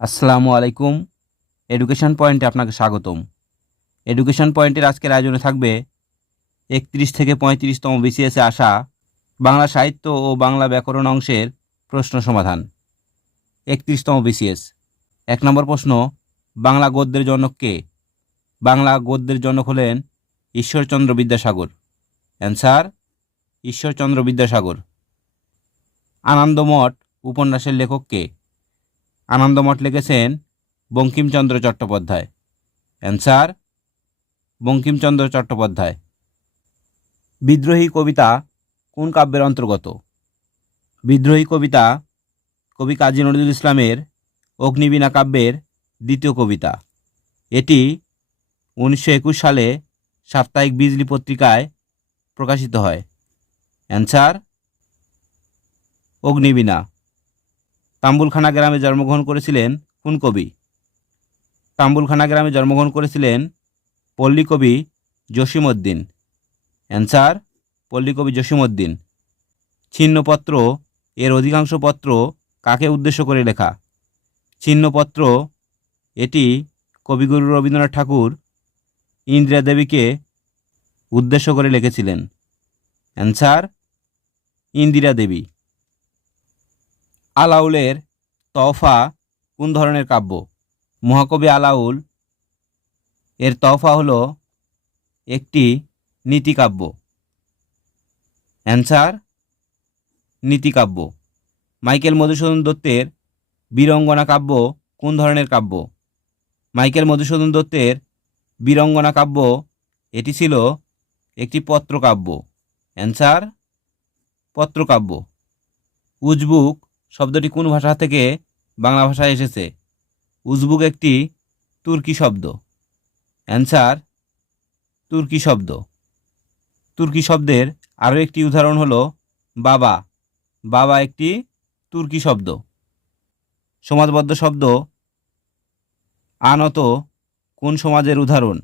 আসসালামু আলাইকুম। এডুকেশন পয়েন্টে আপনাকে স্বাগতম। এডুকেশন পয়েন্টের আজকের আয়োজনে থাকবে 31 থেকে 35তম বিসিএসে আসা বাংলা সাহিত্য ও বাংলা ব্যাকরণ অংশের প্রশ্ন সমাধান। 31তম বিসিএস। 1 নম্বর প্রশ্ন, বাংলা গদ্যের জনক কে? বাংলা গদ্যের জনক হলেন ঈশ্বরচন্দ্র বিদ্যাসাগর। অ্যান্সার ঈশ্বরচন্দ্র বিদ্যাসাগর। আনন্দমঠ উপন্যাসের লেখক কে? আনন্দমঠ লিখেছেন বঙ্কিমচন্দ্র চট্টোপাধ্যায়। অ্যান্সার বঙ্কিমচন্দ্র চট্টোপাধ্যায়। বিদ্রোহী কবিতা কোন কাব্যের অন্তর্গত? বিদ্রোহী কবিতা কবি কাজী নজরুল ইসলামের অগ্নিবীণা কাব্যের দ্বিতীয় কবিতা। এটি 1921 সালে সাপ্তাহিক বিজলি পত্রিকায় প্রকাশিত হয়। অ্যান্সার অগ্নিবীণা। তাম্বুলখানা গ্রামে জন্মগ্রহণ করেছিলেন কোন কবি? তাম্বুলখানা গ্রামে জন্মগ্রহণ করেছিলেন পল্লীকবি জসীমউদ্দীন। অ্যান্সার পল্লীকবি জসীমউদ্দীন। ছিন্নপত্র এর অধিকাংশ পত্র কাকে উদ্দেশ্য করে লেখা? ছিন্নপত্র এটি কবিগুরু রবীন্দ্রনাথ ঠাকুর ইন্দিরা দেবীকে উদ্দেশ্য করে লিখেছিলেন। অ্যান্সার ইন্দিরা দেবী। আলাউলের তহফা কোন ধরনের কাব্য? মহাকবি আলাউল এর তহফা হলো একটি নীতিকাব্য। অ্যান্সার নীতিকাব্য। মাইকেল মধুসূদন দত্তের বীরঙ্গনা কাব্য কোন ধরনের কাব্য? মাইকেল মধুসূদন দত্তের বীরঙ্গনা কাব্য এটি ছিল একটি পত্রকাব্য। অ্যান্সার পত্রকাব্য। উজবুক শব্দটি কোন ভাষা থেকে বাংলা ভাষায় এসেছে? উজবুক একটি তুর্কি শব্দ। অ্যান্সার তুর্কি শব্দ। তুর্কি শব্দের আরও একটি উদাহরণ হলো বাবা। বাবা একটি তুর্কি শব্দ। সমাজবদ্ধ শব্দ আনত কোন সমাজের উদাহরণ?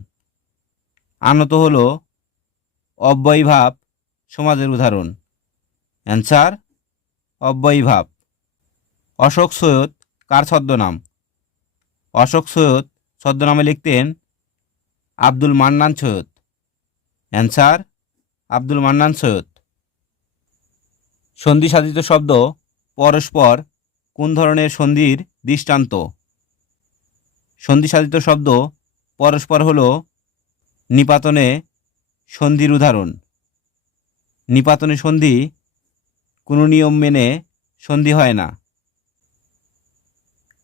আনত হলো অব্যয়ীভাব সমাজের উদাহরণ। অ্যান্সার অব্যয়ীভাব। অশোক সৈয়দ কার ছদ্মনাম? অশোক সৈয়দ ছদ্মনামে লিখতেন আব্দুল মান্নান সৈয়দ। অ্যান্সার আব্দুল মান্নান সৈয়দ। সন্ধিসাধিত শব্দ পরস্পর কোন ধরনের সন্ধির দৃষ্টান্ত? সন্ধিসাধিত শব্দ পরস্পর হলো নিপাতনে সন্ধির উদাহরণ। নিপাতনে সন্ধি কোনো নিয়ম মেনে সন্ধি হয় না।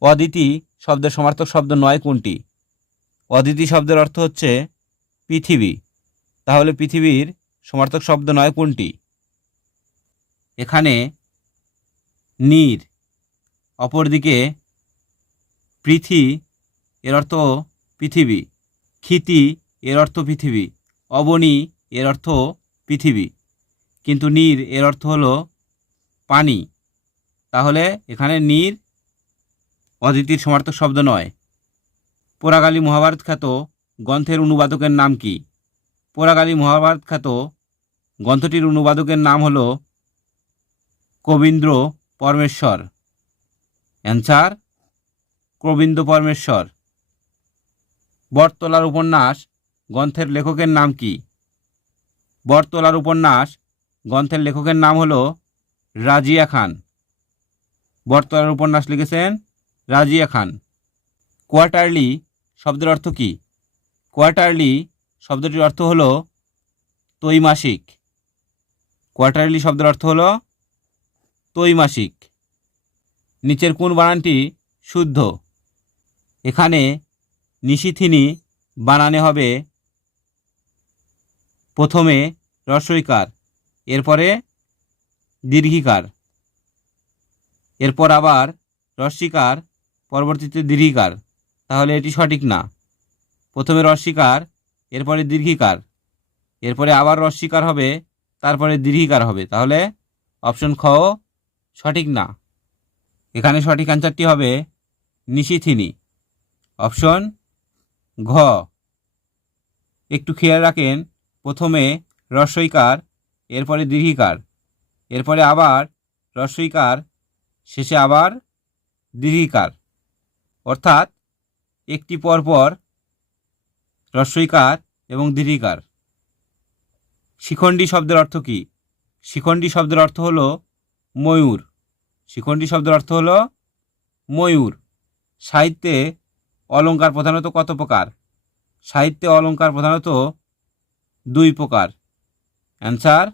অদিতি শব্দের সমার্থক শব্দ নয় কোনটি? অদিতি শব্দের অর্থ হচ্ছে পৃথিবী। তাহলে পৃথিবীর সমার্থক শব্দ নয় কোনটি? এখানে নীর, অপরদিকে পৃথি এর অর্থ পৃথিবী, ক্ষিতি এর অর্থ পৃথিবী, অবনী এর অর্থ পৃথিবী, কিন্তু নীর এর অর্থ হলো পানি। তাহলে এখানে নীর অদিতির সমার্থক শব্দ নয়। পোড়াগালী মহাভারত খ্যাত গ্রন্থের অনুবাদকের নাম কি? পোড়াগালী মহাভারত খ্যাত গ্রন্থটির অনুবাদকের নাম হলো কবীন্দ্র পরমেশ্বর। অ্যান্সার কবীন্দ্র পরমেশ্বর। বটতলার উপন্যাস গ্রন্থের লেখকের নাম কি? বটতলার উপন্যাস গ্রন্থের লেখকের নাম হলো রাজিয়া খান। বটতলার উপন্যাস লিখেছেন রাজিয়া খান। কোয়ার্টারলি শব্দের অর্থ কী? কোয়ার্টারলি শব্দটির অর্থ হলো ত্রৈমাসিক। কোয়ার্টারলি শব্দের অর্থ হলো ত্রৈমাসিক। নিচের কোন বানানটি শুদ্ধ? এখানে নিশিথিনী বানানে হবে প্রথমে রস্বইকার, এরপরে দীর্ঘিকার, এরপর আবার রস্বইকার, পরবর্তীতে দীর্ঘিকার। তাহলে এটি সঠিক না। প্রথমে রস্বইকার, এরপরে দীর্ঘিকার, এরপরে আবার রস্বইকার হবে, তারপরে দীর্ঘিকার হবে। তাহলে অপশন খ সঠিক না। এখানে সঠিক অ্যান্সারটি হবে নিশিথিনী, অপশন ঘ। একটু খেয়াল রাখেন, প্রথমে রস্বইকার, এরপরে দীর্ঘিকার, এরপরে আবার রস্বইকার, শেষে আবার দীর্ঘিকার। অর্থাৎ একটি পরপর হ্রস্বইকার এবং দীর্ঘিকার। শিখণ্ডী শব্দের অর্থ কী? শিখণ্ডী শব্দের অর্থ হলো ময়ূর। শিখণ্ডী শব্দের অর্থ হলো ময়ূর। সাহিত্যে অলঙ্কার প্রধানত কত প্রকার? সাহিত্যে অলঙ্কার প্রধানত 2 প্রকার। অ্যান্সার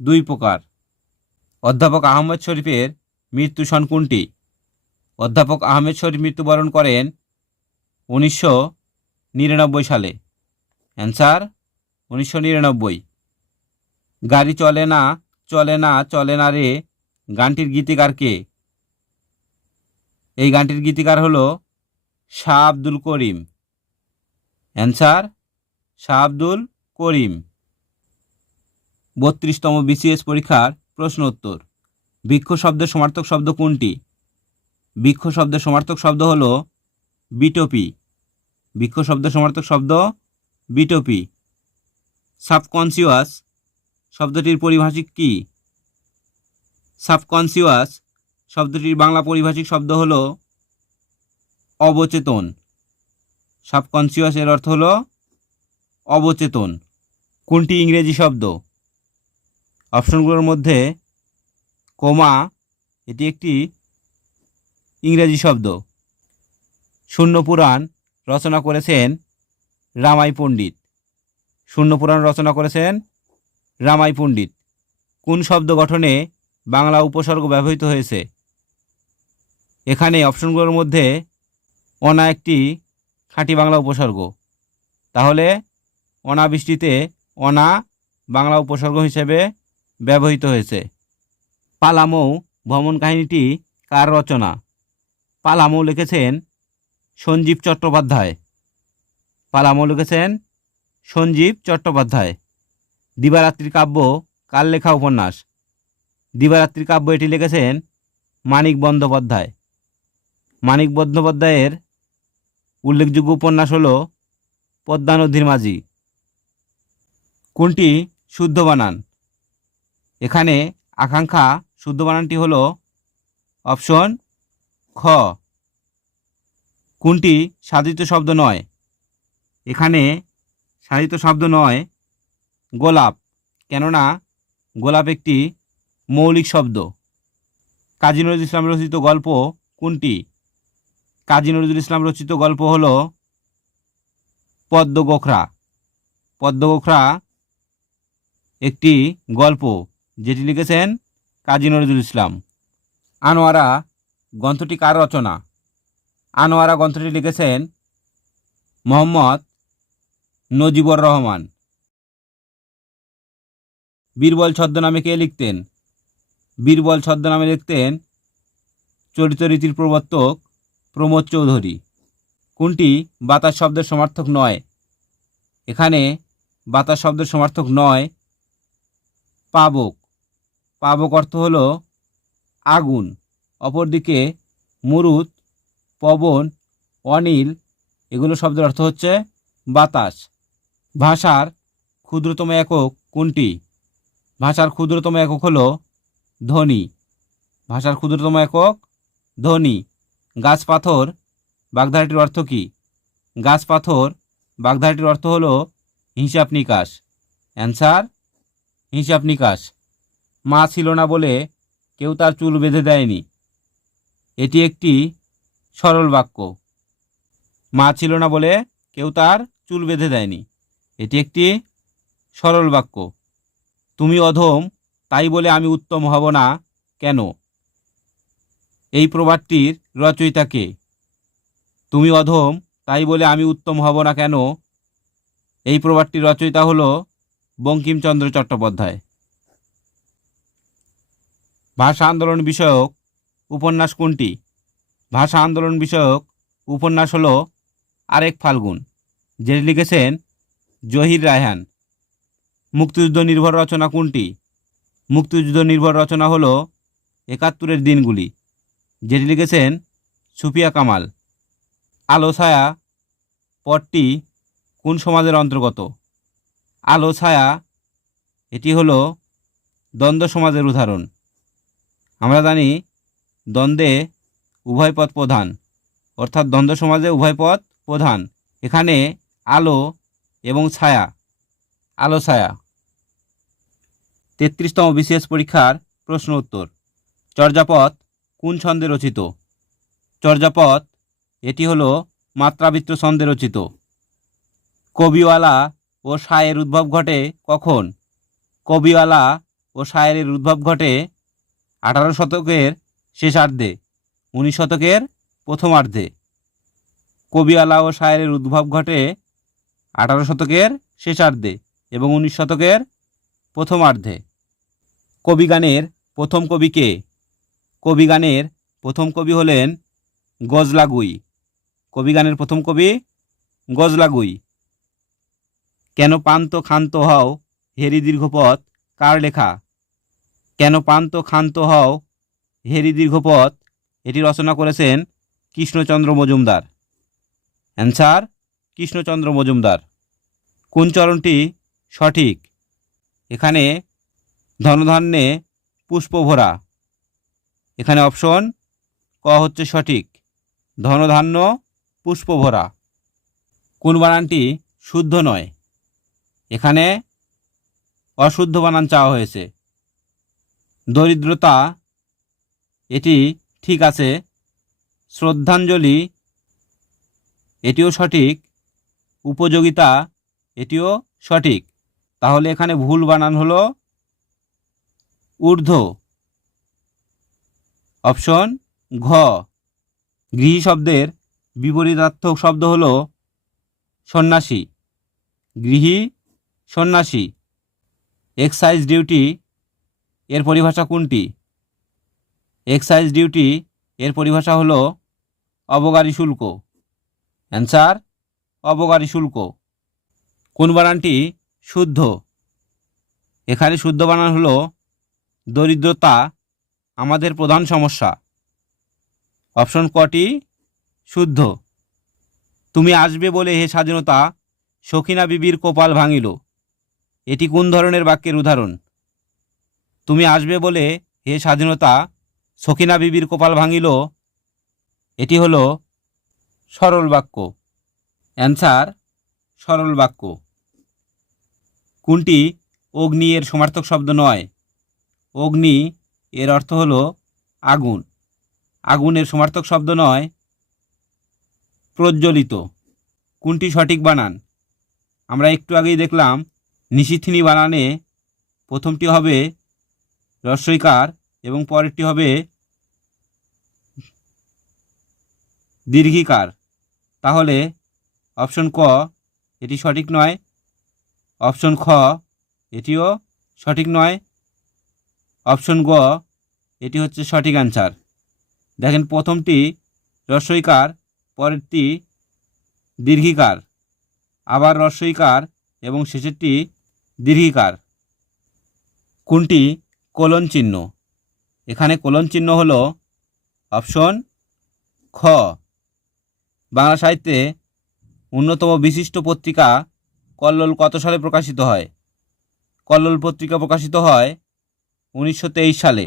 2 প্রকার। অধ্যাপক আহমেদ শরীফের মৃত্যু সন কোনটি? অধ্যাপক আহমেদ শরীফ মৃত্যুবরণ করেন 1999 সালে। অ্যান্সার 1999। গাড়ি চলে না চলে না চলে না রে গানটির গীতিকার কে? এই গানটির গীতিকার হলো শাহ আব্দুল করিম। অ্যান্সার শাহ আব্দুল করিম। 32তম বিসিএস পরীক্ষার প্রশ্ন উত্তর। বৃক্ষ শব্দের সমার্থক শব্দ কোনটি? বৃক্ষ শব্দের সমার্থক শব্দ হলো বিটোপি। বৃক্ষ শব্দের সমার্থক শব্দ বিটোপি। সাবকনসিয়াস শব্দটির পরিভাষিক কি? সাবকনসিয়াস শব্দটির বাংলা পরিভাষিক শব্দ হলো অবচেতন। সাবকনসিয়াস এর অর্থ হলো অবচেতন। কোনটি ইংরেজি শব্দ? অপশনগুলোর মধ্যে কোমা এটি একটি ইংরেজি শব্দ। শূন্য পুরাণ রচনা করেছেন রামাই পণ্ডিত। শূন্য পুরাণ রচনা করেছেন রামাই পণ্ডিত। কোন শব্দ গঠনে বাংলা উপসর্গ ব্যবহৃত হয়েছে? এখানে অপশনগুলোর মধ্যে অনা একটি খাঁটি বাংলা উপসর্গ, তাহলে অনাবৃষ্টিতে অনা বাংলা উপসর্গ হিসেবে ব্যবহৃত হয়েছে। পালামৌ ভ্রমণ কাহিনীটি কার রচনা? পালামৌ লিখেছেন সঞ্জীব চট্টোপাধ্যায়। পালামৌ লিখেছেন সঞ্জীব চট্টোপাধ্যায়। দিবারাত্রি কাব্য কার লেখা উপন্যাস? দিবারাত্রি কাব্য এটি লিখেছেন মানিক বন্দ্যোপাধ্যায়। মানিক বন্দ্যোপাধ্যায়ের উল্লেখযোগ্য উপন্যাস হল পদ্মা নদীর মাঝি। কোনটি শুদ্ধ বানান? এখানে আকাঙ্ক্ষা শুদ্ধ বানানটি হল অপশন খ। কোনটি সাধিত শব্দ নয়? এখানে সাধিত শব্দ নয় গোলাপ, কেননা গোলাপ একটি মৌলিক শব্দ। কাজী নজরুল ইসলাম রচিত গল্প কোনটি? কাজী নজরুল ইসলাম রচিত গল্প হল পদ্মগোখরা। পদ্মগোখরা একটি গল্প যেটি লিখেছেন কাজী নজরুল ইসলাম। আনোয়ারা গ্রন্থটি কার রচনা? আনোয়ারা গ্রন্থটি লিখেছেন মোহাম্মদ নজিবুর রহমান। বীরবল ছদ্মনামে কে লিখতেন? বীরবল ছদ্মনামে লিখতেন চরিতরীতির প্রবর্তক প্রমোদ চৌধুরী। কোনটি বাতাস শব্দের সমার্থক নয়? এখানে বাতাস শব্দের সমার্থক নয় পাবক। পাবক অর্থ হল আগুন। অপরদিকে মুরুত, পবন, অনিল এগুলো শব্দের অর্থ হচ্ছে বাতাস। ভাষার ক্ষুদ্রতম একক কোনটি? ভাষার ক্ষুদ্রতম একক হল ধ্বনি। ভাষার ক্ষুদ্রতম একক ধ্বনি। গাছ পাথর বাগধারাটির অর্থ কী? গাছ পাথর বাগধারাটির অর্থ হল হিসাব নিকাশ। অ্যান্সার হিসাব নিকাশ। মা ছিল না বলে কেউ তার চুল বেঁধে দেয়নি, এটি একটি সরল বাক্য। মা ছিল না বলে কেউ তার চুল বেঁধে দেয়নি, এটি একটি সরল বাক্য। তুমি অধম তাই বলে আমি উত্তম হব না কেন? এই প্রবাদটির রচয়িতা কে? তুমি অধম তাই বলে আমি উত্তম হব না কেন? এই প্রবাদটির রচয়িতা হল বঙ্কিমচন্দ্র চট্টোপাধ্যায়। ভাষা আন্দোলন বিষয়ক উপন্যাস কোনটি? ভাষা আন্দোলন বিষয়ক উপন্যাস হল আরেক ফাল্গুন, যেটি লিখেছেন জহির রায়হান। মুক্তিযুদ্ধ নির্ভর রচনা কোনটি? মুক্তিযুদ্ধ নির্ভর রচনা হল ৭১-এর দিনগুলি, যেটি লিখেছেন সুফিয়া কামাল। আলো ছায়া পদটি কোন সমাজের অন্তর্গত? আলো ছায়া এটি হল দ্বন্দ্ব সমাজের উদাহরণ। আমরা জানি দ্বন্দ্বে উভয় পদ প্রধান, অর্থাৎ দ্বন্দ্ব সমাজে উভয় পদ প্রধান। এখানে আলো এবং ছায়া, আলো ছায়া। 33তম বিসিএস পরীক্ষার প্রশ্ন উত্তর। চর্যাপদ কোন ছন্দে রচিত? চর্যাপদ এটি হলো মাত্রাবৃত্ত ছন্দে রচিত। কবিওয়ালা ও শায়ের উদ্ভব ঘটে কখন? কবিওয়ালা ও শায়ের উদ্ভব ঘটে 18 শতকের শেষার্ধে, 19 শতকের প্রথমার্ধে। কবিওয়ালা ও শায়ের উদ্ভব ঘটে 18 শতকের শেষার্ধে এবং 19 শতকের প্রথমার্ধে। কবিগানের প্রথম কবি কে? কবিগানের প্রথম কবি হলেন গজলাগুই। কবিগানের প্রথম কবি গজলাগুই। কেন পান্ত ক্ষান্ত হও হেরি দীর্ঘপথ কার লেখা? কেন পান্ত ক্ষান্ত হও হেরি দীর্ঘপথ এটি রচনা করেছেন কৃষ্ণচন্দ্র মজুমদার। অ্যান্সার কৃষ্ণচন্দ্র মজুমদার। কোন চরণটি সঠিক? এখানে ধনধান্যে পুষ্প ভরা। এখানে অপশন ক হচ্ছে সঠিক, ধনধান্য পুষ্প ভরা। কোন বানানটি শুদ্ধ নয়? এখানে অশুদ্ধ বানান চাওয়া হয়েছে। দরিদ্রতা এটি ঠিক আছে। শ্রদ্ধাঞ্জলি এটিও সঠিক। উপযোগিতা এটিও সঠিক। তাহলে এখানে ভুল বানান হলো ঊর্ধ্ব, অপশন ঘ। গৃহী শব্দের বিপরীতার্থক শব্দ হলো সন্ন্যাসী। গৃহী সন্ন্যাসী। এক্সাইজ ডিউটি এর পরিভাষা কোনটি? এক্সাইজ ডিউটি এর পরিভাষা হলো অবগারি শুল্ক। অ্যান্সার অবগারি শুল্ক। কোন বানানটি শুদ্ধ? এখানে শুদ্ধ বানান হলো দরিদ্রতা আমাদের প্রধান সমস্যা। অপশন কটি শুদ্ধ? তুমি আসবে বলে হে স্বাধীনতা সখিনা বিবির কপাল ভাঙিল, এটি কোন ধরনের বাক্যের উদাহরণ? তুমি আসবে বলে হে স্বাধীনতা সখিনা বিবির কপাল ভাঙিল এটি হলো সরল বাক্য। অ্যান্সার সরল বাক্য। কোনটি অগ্নি এর সমার্থক শব্দ নয়? অগ্নি এর অর্থ হলো আগুন। আগুনের সমার্থক শব্দ নয় প্রজ্বলিত। কোনটি সঠিক বানান? আমরা একটু আগেই দেখলাম নিশিথিনী বানানে প্রথমটি হবে রস্বইকার এবং পরেরটি হবে দীর্ঘিকার। তাহলে অপশন ক এটি সঠিক নয়। অপশন খ এটিও সঠিক নয়। অপশন গ এটি হচ্ছে সঠিক অ্যান্সার। দেখেন প্রথমটি রস্বইকার, পরেরটি দীর্ঘিকার, আবার রস্বইকার এবং শেষেরটি দীর্ঘিকার। কোনটি কোলন চিহ্ন? এখানে কোলন চিহ্ন হলো অপশন খ। বাংলা সাহিত্যে অন্যতম বিশিষ্ট পত্রিকা কল্লোল কত সালে প্রকাশিত হয়? কল্লোল পত্রিকা প্রকাশিত হয় 1923 সালে।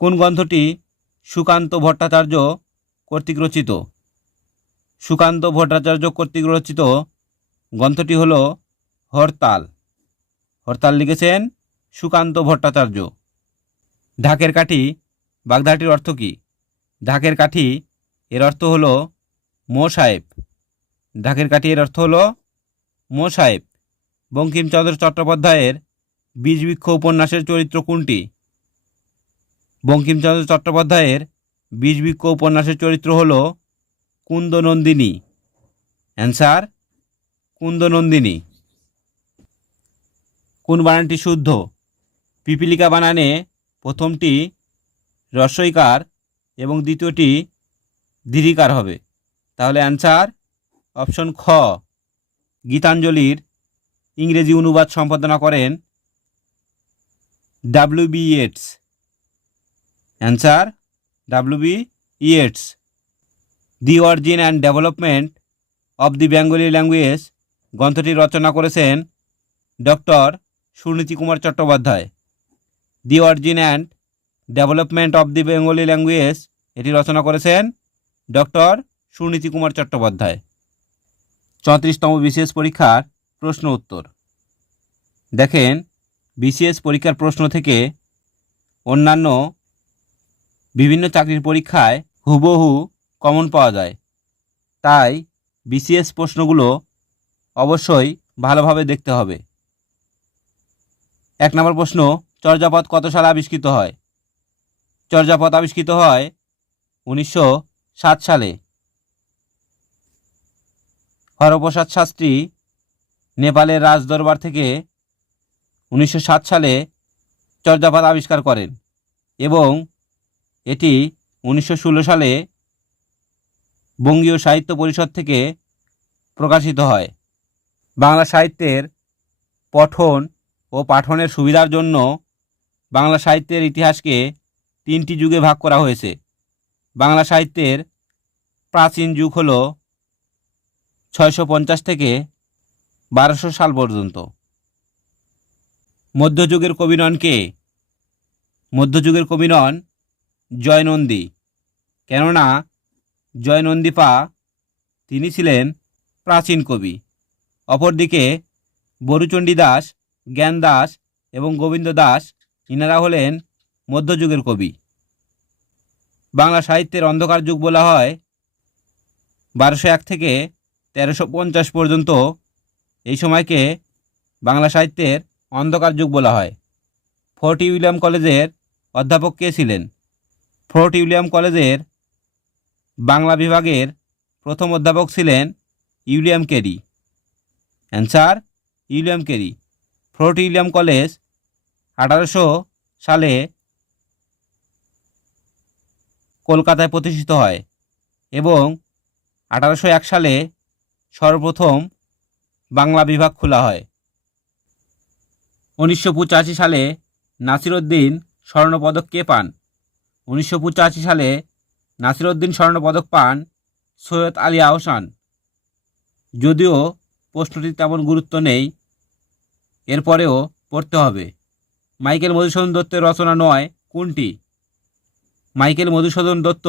কোন গ্রন্থটি সুকান্ত ভট্টাচার্য কর্তৃক রচিত? সুকান্ত ভট্টাচার্য কর্তৃক রচিত গ্রন্থটি হল হরতাল। হরতাল লিখেছেন সুকান্ত ভট্টাচার্য। ঢাকের কাঠি বাগধাটির অর্থ কী? ঢাকের কাঠি এর অর্থ হলো মো সাহেব। ঢাকের কাঠি এর অর্থ হলো মো সাহেব। বঙ্কিমচন্দ্র চট্টোপাধ্যায়ের বীজবৃক্ষ উপন্যাসের চরিত্র কোনটি? বঙ্কিমচন্দ্র চট্টোপাধ্যায়ের বীজবৃক্ষ উপন্যাসের চরিত্র হল কুন্দনন্দিনী। অ্যান্সার কুন্দনন্দিনী। কোন বানানটি শুদ্ধ? পিপীলিকা বানানে প্রথমটি রস্বইকার এবং দ্বিতীয়টি দীর্ঘিকার হবে। তাহলে অ্যান্সার অপশন খ। গীতাঞ্জলির ইংরেজি অনুবাদ সম্পাদনা করেন W.B. Yeats. Answer W.B. Yeats. The origin and development of the Bengali language গ্রন্থটি রচনা করেছেন doctor Suniti Kumar Chattopadhyay. The origin and development of the Bengali language এটি রচনা করেছেন ডক্টর সুনীতি কুমার চট্টোপাধ্যায়। 34তম বিসিএস পরীক্ষার প্রশ্ন উত্তর। দেখেন, বিসিএস পরীক্ষার প্রশ্ন থেকে অন্যান্য বিভিন্ন চাকরির পরীক্ষায় হুবহু কমন পাওয়া যায়, তাই বিসিএস প্রশ্নগুলো অবশ্যই ভালোভাবে দেখতে হবে। 1 নম্বর প্রশ্ন, চর্যাপদ কত সালে আবিষ্কৃত হয়? চর্যাপদ আবিষ্কৃত হয় 1907 সালে। হরপ্রসাদ শাস্ত্রী নেপালের রাজদরবার থেকে 1907 সালে চর্যাপদ আবিষ্কার করেন এবং এটি 1916 সালে বঙ্গীয় সাহিত্য পরিষদ থেকে প্রকাশিত হয়। বাংলা সাহিত্যের পঠন ও পাঠনের সুবিধার জন্য বাংলা সাহিত্যের ইতিহাসকে 3টি যুগে ভাগ করা হয়েছে। বাংলা সাহিত্যের প্রাচীন যুগ হল 650 থেকে 1200 সাল পর্যন্ত। মধ্যযুগের কবি নন কে? মধ্যযুগের কবি নন জয়নন্দী, কেননা জয়নন্দীপা তিনি ছিলেন প্রাচীন কবি। অপরদিকে বরুচণ্ডী দাস, জ্ঞান দাস এবং গোবিন্দ দাস ইনারা হলেন মধ্যযুগের কবি। বাংলা সাহিত্যের অন্ধকার যুগ বলা হয় 1201 থেকে 1350 পর্যন্ত। এই সময়কে বাংলা সাহিত্যের অন্ধকার যুগ বলা হয়। ফোর্ট উইলিয়াম কলেজের অধ্যাপক কে ছিলেন? ফোর্ট উইলিয়াম কলেজের বাংলা বিভাগের প্রথম অধ্যাপক ছিলেন William carry. Answer William carry. Fort William college 1800 সালে কলকাতায় প্রতিষ্ঠিত হয় এবং 1801 সালে সর্বপ্রথম বাংলা বিভাগ খোলা হয়। 1985 সালে নাসিরউদ্দিন স্বর্ণপদক কে পান? 1985 সালে নাসিরউদ্দিন স্বর্ণপদক পান সৈয়দ আলী আহসান। যদিও প্রশ্নটি তেমন গুরুত্ব নেই, এরপরেও পড়তে হবে। মাইকেল মধুসূদন দত্তের রচনা নয় কোনটি? মাইকেল মধুসূদন দত্ত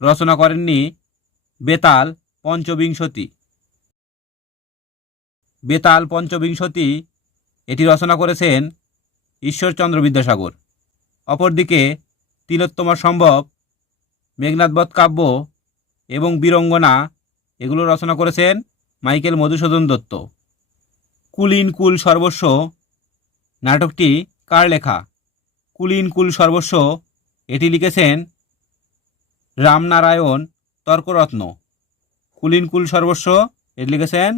রচনা করেননি বেতাল পঞ্চবিংশতি। বেতাল পঞ্চবিংশতি এটি রচনা করেছেন ঈশ্বরচন্দ্র বিদ্যাসাগর। অপরদিকে তিলোত্তমা সম্ভব, মেঘনাদবধ কাব্য এবং বীরঙ্গনা এগুলো রচনা করেছেন মাইকেল মধুসূদন দত্ত। কুলীন কুল সর্বস্ব নাটকটি কার লেখা? কুলীন কুল সর্বস্ব এটি লিখেছেন রামনারায়ণ তর্করত্ন। কুলীন কুল সর্বস্ব এটি লিখেছেন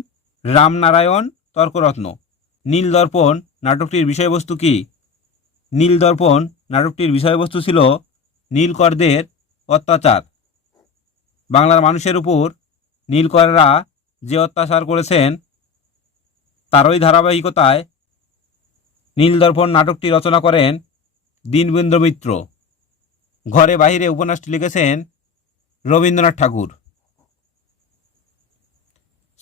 রামনারায়ণ তর্করত্ন। নীলদর্পণ নাটকটির বিষয়বস্তু কি? নীলদর্পণ নাটকটির বিষয়বস্তু ছিল নীলকরদের অত্যাচার। বাংলার মানুষের উপর নীলকররা যে অত্যাচার করেছেন তারই ধারাবাহিকতায় নীলদর্পণ নাটকটি রচনা করেন দীনবন্ধু মিত্র। ঘরে বাহিরে উপন্যাসটি লিখেছেন রবীন্দ্রনাথ ঠাকুর।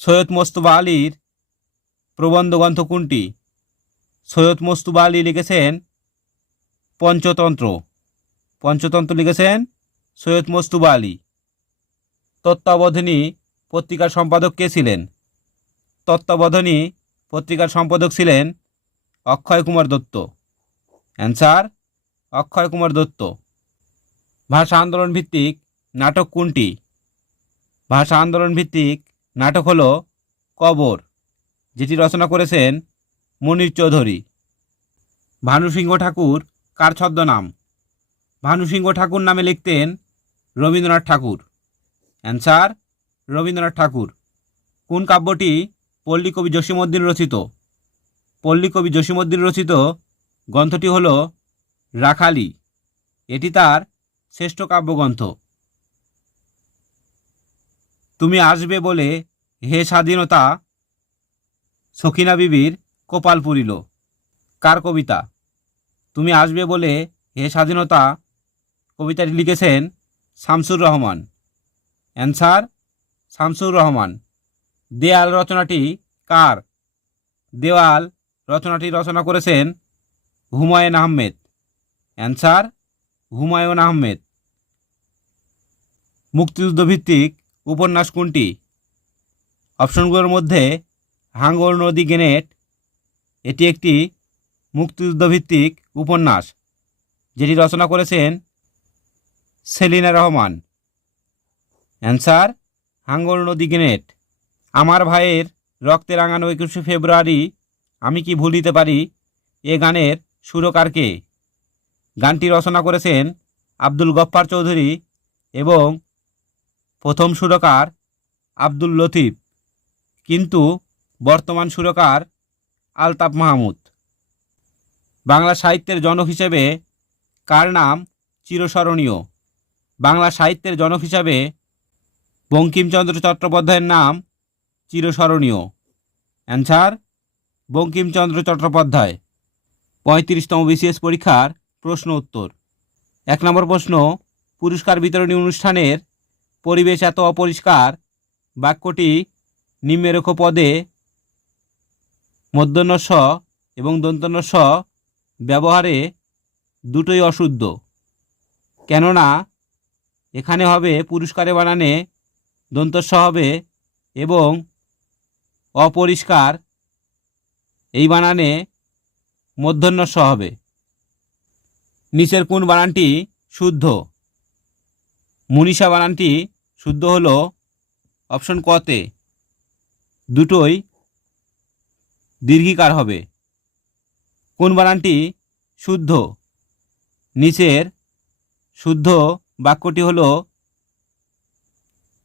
সৈয়দ মুজতবা আলীর প্রবন্ধ গ্রন্থ কোনটি? সৈয়দ মুজতবা আলী লিখেছেন পঞ্চতন্ত্র। পঞ্চতন্ত্র লিখেছেন সৈয়দ মুজতবা আলী। তত্ত্বাবধানী পত্রিকার সম্পাদক কে ছিলেন? তত্ত্বাবধানী পত্রিকার সম্পাদক ছিলেন অক্ষয় কুমার দত্ত। অ্যান্সার অক্ষয় কুমার দত্ত। ভাষা আন্দোলন ভিত্তিক নাটক কোনটি? ভাষা আন্দোলন ভিত্তিক নাটক হলো কবর, যেটি রচনা করেছেন মনির চৌধুরী। ভানুসিংহ ঠাকুর কার ছদ্মনাম? ভানুসিংহ ঠাকুর নামে লিখতেন রবীন্দ্রনাথ ঠাকুর। অ্যান্সার রবীন্দ্রনাথ ঠাকুর। কোন কাব্যটি পল্লীকবি জসীমউদ্দীন রচিত? পল্লীকবি জসীমউদ্দীন রচিত গ্রন্থটি হল রাখালি। এটি তার শ্রেষ্ঠ কাব্যগ্রন্থ। তুমি আসবে বলে হে স্বাধীনতা সখিনা বিবির কপাল পুরিল। কার কবিতা? তুমি আসবে বলে হে স্বাধীনতা কবিতাটি লিখেছেন শামসুর রহমান। অ্যান্সার শামসুর রহমান। দেয়াল রচনাটি কার? দেওয়াল রচনাটি রচনা করেছেন হুমায়ুন আহমেদ। অ্যান্সার হুমায়ুন আহমেদ। মুক্তিযুদ্ধভিত্তিক উপন্যাস কোনটি? অপশনগুলোর মধ্যে হাঙ্গর নদী গ্রেনেড এটি একটি মুক্তিযুদ্ধভিত্তিক উপন্যাস যেটি রচনা করেছেন সেলিনা রহমান। অ্যান্সার হাঙ্গর নদী গ্রেনেড। আমার ভাইয়ের রক্তে রাঙানো 21শে ফেব্রুয়ারি আমি কি ভুলিতে পারি এ গানের সুরকার কে? গানটি রচনা করেছেন আব্দুল গফ্ফার চৌধুরী এবং প্রথম সুরকার আব্দুল লতিফ, কিন্তু বর্তমান সুরকার আলতাফ মাহমুদ। বাংলা সাহিত্যের জনক হিসেবে কার নাম চিরস্মরণীয়? বাংলা সাহিত্যের জনক হিসাবে বঙ্কিমচন্দ্র চট্টোপাধ্যায়ের নাম চিরস্মরণীয়। অ্যান্সার বঙ্কিমচন্দ্র চট্টোপাধ্যায়। 35তম বিসিএস পরীক্ষার প্রশ্ন উত্তর। 1 নম্বর প্রশ্ন, পুরস্কার বিতরণী অনুষ্ঠানের পরিবেশ এত অপরিষ্কার বাক্যটি নিম্নরেখ পদে মূর্ধন্য ষ এবং দন্তন্য স ব্যবহারে দুটোই অশুদ্ধ। কেননা এখানে হবে পুরস্কারে বানানে দন্তস্ব হবে এবং অপরিষ্কার এই বানানে মূর্ধন্য ষ হবে। নিচের কোন বানানটি শুদ্ধ? মুনিশা বানানটি শুদ্ধ হলো অপশন কতে, দুটোই দীর্ঘিকার হবে। কোন বানানটি শুদ্ধ? নিচের শুদ্ধ বাক্যটি হলো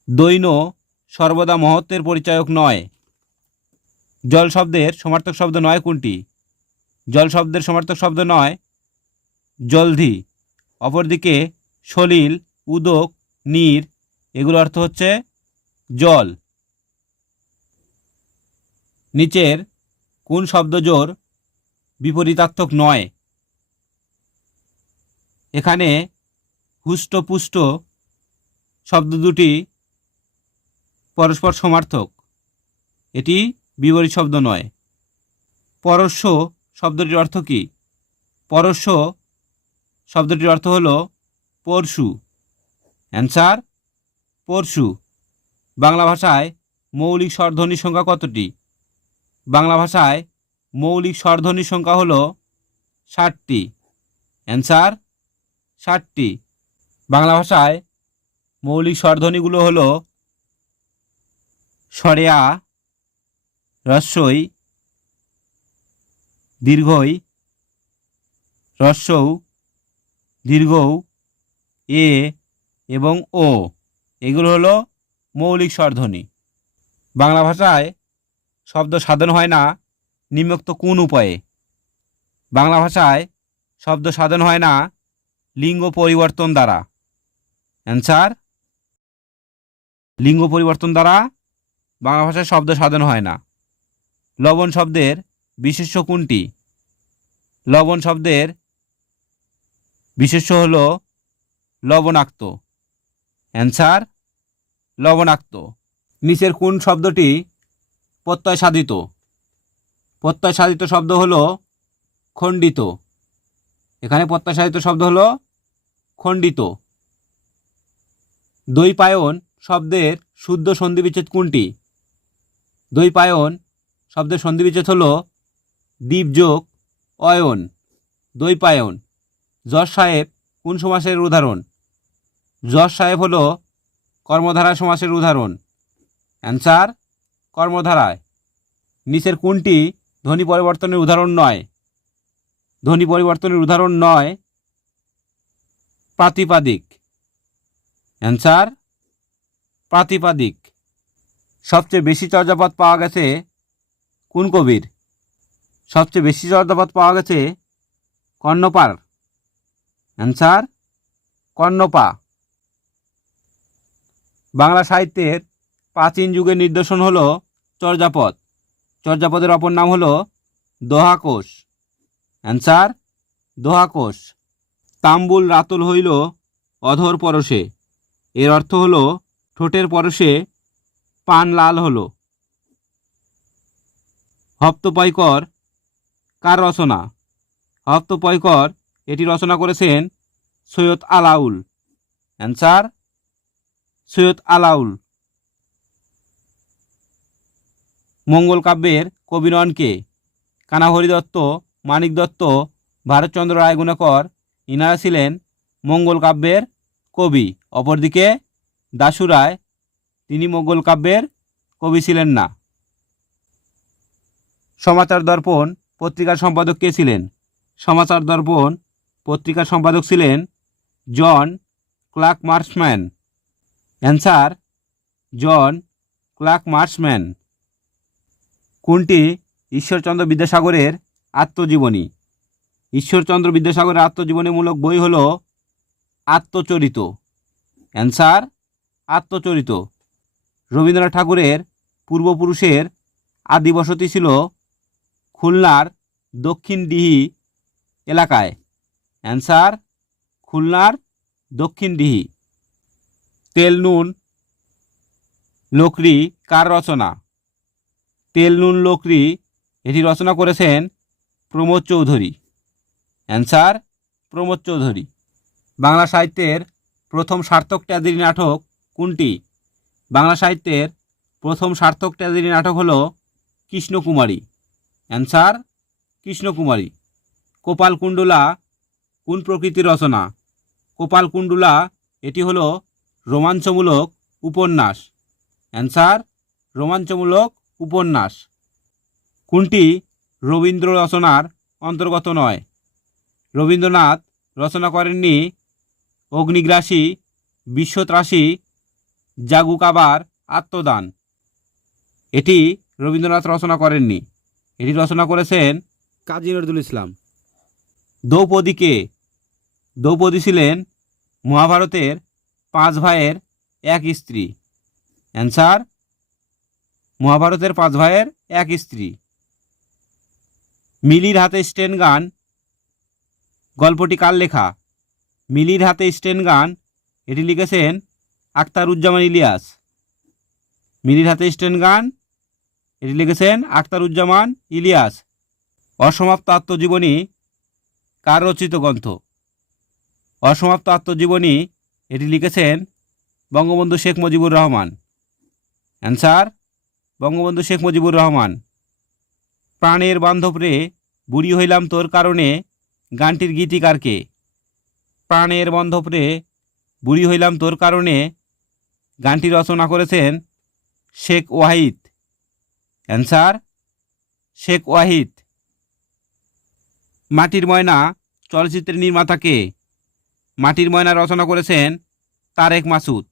দৈন সর্বদা মহত্বের পরিচায়ক নয়। জল শব্দের সমার্থক শব্দ নয় কোনটি? জল শব্দের সমার্থক শব্দ নয় জলধি। অপরদিকে সলিল, উদক, নীর এগুলো অর্থ হচ্ছে জল। নিচের কোন শব্দজোড় বিপরীতার্থক নয়? এখানে হুষ্টপুষ্ট শব্দ দুটি পরস্পর সমার্থক, এটি বিপরীত শব্দ নয়। পরশ্ব শব্দটির অর্থ কী? পরশ্ব শব্দটির অর্থ হলো পরশু। অ্যান্সার পরশু। বাংলা ভাষায় মৌলিক স্বরধ্বনির সংখ্যা কতটি? বাংলা ভাষায় মৌলিক স্বরধ্বনির সংখ্যা হলো 60টি। অ্যান্সার 60টি। বাংলা ভাষায় মৌলিক স্বরধ্বনিগুলো হলো স্বরে আ, হ্রস্বই, দীর্ঘই, হ্রস্বউ, দীর্ঘউ, এ এবং ও, এগুলো হলো মৌলিক স্বরধ্বনি। বাংলা ভাষায় শব্দ সাধন হয় না নিম্নোক্ত কোন উপায়ে? বাংলা ভাষায় শব্দ সাধন হয় না লিঙ্গ পরিবর্তন দ্বারা। অ্যান্সার লিঙ্গ পরিবর্তন দ্বারা বাংলা ভাষায় শব্দ সাধন হয় না। লবণ শব্দের বিশেষ্য কোনটি? লবণ শব্দের বিশেষ্য হল লবণাক্ত। অ্যান্সার লবণাক্ত। নিচের কোন শব্দটি প্রত্যয় সাধিত? প্রত্যয় সাধিত শব্দ হলো খণ্ডিত। এখানে প্রত্যয় সাধিত শব্দ হলো খণ্ডিত। দ্বৈপায়ন শব্দের শুদ্ধ সন্ধিবিচ্ছেদ কোনটি? দ্বৈপায়ন শব্দের সন্ধিবিচ্ছেদ হলো দ্বীপ যোগ অয়ন। দ্বৈপায়ন। যশ সাহেব কোন সমাসের উদাহরণ? যশ সাহেব হলো কর্মধারা সমাসের উদাহরণ। অ্যান্সার কর্মধারায়। নিচের কোনটি ধ্বনি পরিবর্তনের উদাহরণ নয়? ধ্বনি পরিবর্তনের উদাহরণ নয় প্রাতিপাদিক। অ্যান্সার প্রাতিপাদিক। সবচেয়ে বেশি চর্যাপদ পাওয়া গেছে কোন কবির? সবচেয়ে বেশি চর্যাপদ পাওয়া গেছে কর্ণপার। অ্যান্সার কর্ণপা। বাংলা সাহিত্যের প্রাচীন যুগের নিদর্শন হলো চর্যাপদ। চর্যাপদের অপর নাম হলো দোহাকোষ। অ্যান্সার দোহাকোষ। তাম্বুল রাতুল হইল অধর পরশে, এর অর্থ হলো ঠোঁটের পরশে পান লাল হলো। হপ্তপয়কর কার রচনা? সৈয়দ আলাউল। মঙ্গল কাব্যের কবি নন কে? কানাহরি দত্ত, মানিক দত্ত, ভারতচন্দ্র রায়গুণাকর, ইনারা ছিলেন মঙ্গল কাব্যের কবি। অপরদিকে দাশু রায়, তিনি মঙ্গল কাব্যের কবি ছিলেন না। সমাচার দর্পণ পত্রিকার সম্পাদক কে ছিলেন? সমাচার দর্পণ পত্রিকার সম্পাদক ছিলেন জন ক্লার্ক মার্শম্যান। অ্যান্সার জন ক্লার্ক মার্শম্যান। কোনটি ঈশ্বরচন্দ্র বিদ্যাসাগরের আত্মজীবনী? ঈশ্বরচন্দ্র বিদ্যাসাগরের আত্মজীবনীমূলক বই হল আত্মচরিত। অ্যান্সার আত্মচরিত। রবীন্দ্রনাথ ঠাকুরের পূর্বপুরুষের আদিবসতি ছিল খুলনার দক্ষিণ ডিহি এলাকায়। অ্যান্সার খুলনার দক্ষিণ ডিহি। তেল নুন লোকরি কার রচনা? তেল নুন লোকরি এটি রচনা করেছেন প্রমোদ চৌধুরী। অ্যান্সার প্রমোদ চৌধুরী। বাংলা সাহিত্যের প্রথম সার্থক ট্র্যাজেডি নাটক কোনটি? বাংলা সাহিত্যের প্রথম সার্থক ট্র্যাজেডি নাটক হল কৃষ্ণকুমারী। অ্যান্সার কৃষ্ণকুমারী। কোপালকুণ্ডলা কোন প্রকৃতির রচনা? কোপালকুণ্ডলা এটি হল রোমাঞ্চমূলক উপন্যাস। অ্যান্সার রোমাঞ্চমূলক উপন্যাস। কোনটি রবীন্দ্র রচনার অন্তর্গত নয়? রবীন্দ্রনাথ রচনা করেননি অগ্নিগ্রাসী, বিশ্বত্রাসী, জাগুকাবার আত্মদান। এটি রবীন্দ্রনাথ রচনা করেননি। এটি রচনা করেছেন কাজী নজরুল ইসলাম। দ্রৌপদী কে? দ্রৌপদী ছিলেন মহাভারতের 5 ভাইয়ের এক স্ত্রী। অ্যান্সার মহাভারতের 5 ভাইয়ের এক স্ত্রী। মিলির হাতে স্টেন গান গল্পটি কার লেখা? মিলির হাতে স্টেন গান এটি লিখেছেন আখতারুজ্জামান ইলিয়াস। মিলির হাতে স্টেন গান এটি লিখেছেন আখতারুজ্জামান ইলিয়াস। অসমাপ্ত আত্মজীবনী কার রচিত গ্রন্থ? অসমাপ্ত আত্মজীবনী এটি লিখেছেন বঙ্গবন্ধু শেখ মুজিবুর রহমান। অ্যান্সার বঙ্গবন্ধু শেখ মুজিবুর রহমান। প্রাণের বান্ধব রে বুড়ি হইলাম তোর কারণে গানটির গীতিকার কে? প্রাণের বান্ধব রে বুড়ি হইলাম তোর কারণে গানটি রচনা করেছেন শেখ ওয়াহিদ। অ্যান্সার শেখ ওয়াহিদ। মাটির ময়না চলচ্চিত্রের নির্মাতা কে? মাটির ময়না রচনা করেছেন তারেক মাসুদ।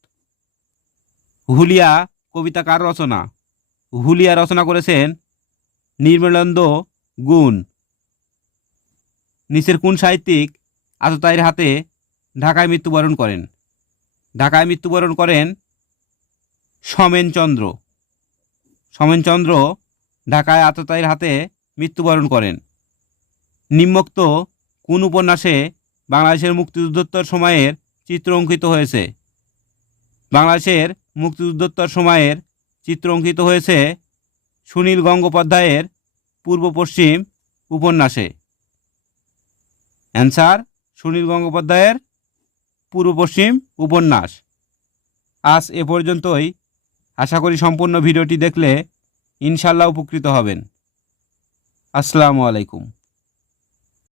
হুলিয়া কবিতা কার রচনা? হুলিয়া রচনা করেছেন নির্মলেন্দু গুণ। নিচের কোন সাহিত্যিক আততায়ীর হাতে ঢাকায় মৃত্যুবরণ করেন? ঢাকায় মৃত্যুবরণ করেন সোমেনচন্দ্র। সোমেনচন্দ্র ঢাকায় আততায়ীর হাতে মৃত্যুবরণ করেন। নিম্নোক্ত কোন উপন্যাসে বাংলাদেশের মুক্তিযুদ্ধোত্তর সময়ের চিত্র অঙ্কিত হয়েছে? বাংলাদেশের মুক্তিযুদ্ধোত্তর সময়ের চিত্র অঙ্কিত হয়েছে সুনীল গঙ্গোপাধ্যায়ের পূর্ব পশ্চিম উপন্যাসে। অ্যান্সার সুনীল গঙ্গোপাধ্যায়ের পূর্ব পশ্চিম উপন্যাস। আজ এ পর্যন্তই। আশা করি সম্পূর্ণ ভিডিওটি দেখলে ইনশাল্লাহ উপকৃত হবেন। আসসালামু আলাইকুম।